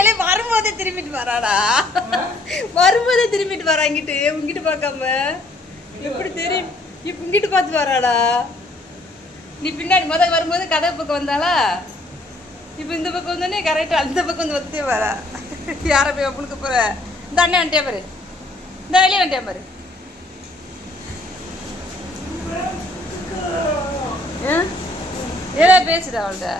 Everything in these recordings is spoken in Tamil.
ஏலே வரும்போதே திரும்பிட்டு வராடா, வரும்போதே திரும்பிட்டு வராங்கிட்டு உங்ககிட்ட பார்க்காம எப்படி தெரியும்? இப்போ இங்கிட்டு பார்த்து வராடா. நீ பின்னாடி முதல் வரும்போது கதை பக்கம் வந்தாளா, இப்போ இந்த பக்கம் வந்தோடனே கரெக்டாக அந்த பக்கம் வந்து வத்தே வரா. யாரை போய் ஒப்புனுக்க போகிற? இந்த அண்ணன் வந்துட்டே பாரு, இந்த வெளியே வந்துட்டே பாரு. ஏதா பேசுடா அவள்கிட்ட.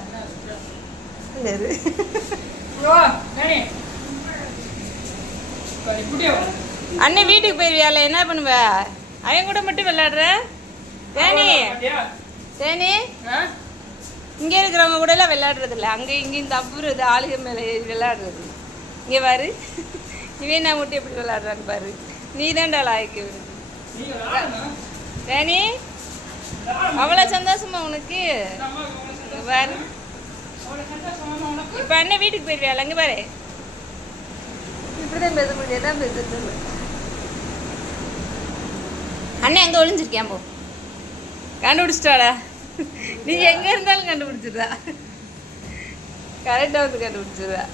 அண்ணன் வீட்டுக்கு போயிருவியால, என்ன பண்ணுவ? அவன் கூட மட்டும் விளையாடுற தேனி? தேனி இங்கே இருக்கிறவங்க கூட எல்லாம் விளையாடுறது இல்லை, அங்கே இங்கேயும் தப்புறது ஆளுக மேலே விளையாடுறது. இங்கே பாரு, இவன் நான் மட்டும் எப்படி விளையாடுறான்னு பாரு. நீ தான்டா லாய்க்கு விடுது தேனி. அவ்வளோ சந்தோஷமா உனக்கு பாரு. இப்போ அண்ணன் வீட்டுக்கு போயிருவியால, அங்கே பாரு. இப்படிதான் பேச முடியாது, தான் பேசுறது. அண்ணன் எங்கே ஒளிஞ்சிருக்கேன் போ, கண்டுபிடிச்சிட்டாடா. நீ எங்கே இருந்தாலும் கண்டுபிடிச்சிடுறா, கரெக்டாக வந்து கண்டுபிடிச்சிடுறா.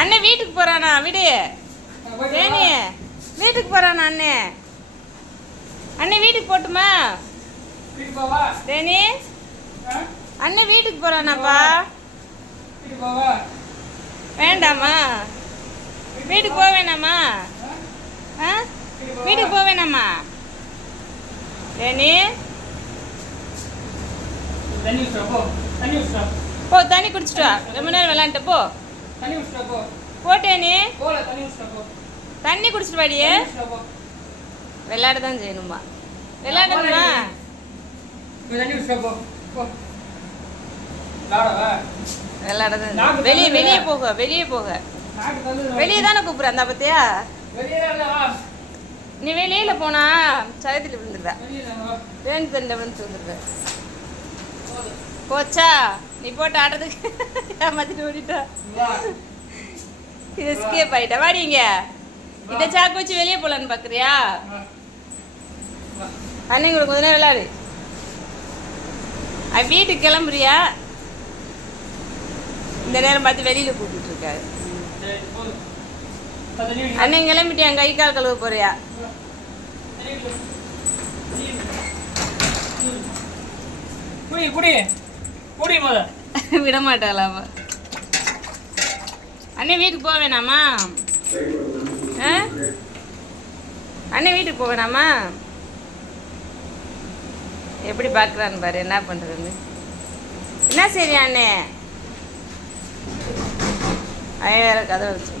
அண்ணன் வீட்டுக்கு போகிறானா? விடு தேனி, வீட்டுக்கு போகிறானா அண்ணன்? அண்ணன் வீட்டுக்கு போட்டுமா தேனி? அண்ணன் வீட்டுக்கு போகிறானாப்பா? வேண்டாமா? வீட்டுக்கு போக வேணாமா? வீட்டுக்கு போக வேணாமா தேனி? போ, தண்ணி குடிச்சிட்டு வா. ரொம்ப நேரம் விளையாண்ட போ, போட்டேனே. தண்ணி குடிச்சிட்டு வாடியே. விளையாட தான் செய்யணுமா? விளையாடணுமா? விளையாட தான். வெளியே வெளியே போக, வெளியே போக. வெளியே தானே கூப்பிட்ற அந்த பத்தியா? நீ வெளியில போனா சயத்தில் விழுந்துருவ, வேண்டு தண்டை விழுந்து வந்துருவ. போச்சா? நீ போட்டு ஆடுறதுக்கு ஏமாத்திட்டு ஓடிட்டா, எஸ்கேப் ஆயிட்டா. வாடிங்க, இதை சாக்கு வச்சு வெளியே போலான்னு பாக்குறியா? அன்னைக்கு கொஞ்ச நேரம் விளையாடு. வீட்டுக்கு கிளம்புறியா? இந்த நேரம் பார்த்து வெளியில கூப்பிட்டு இருக்காரு. அண்ணன் கிளம்பிட்டியா? கை கால் கழுவ போறியா? விட மாட்டாளா? அண்ணன் வீட்டுக்கு போக வேணாமா? அண்ணன் வீட்டுக்கு போக வேணாமா? எப்படி பார்க்குறான்னு பாரு, என்ன பண்ணுறதுன்னு. என்ன சரி அண்ணே? வேற கதை வச்சு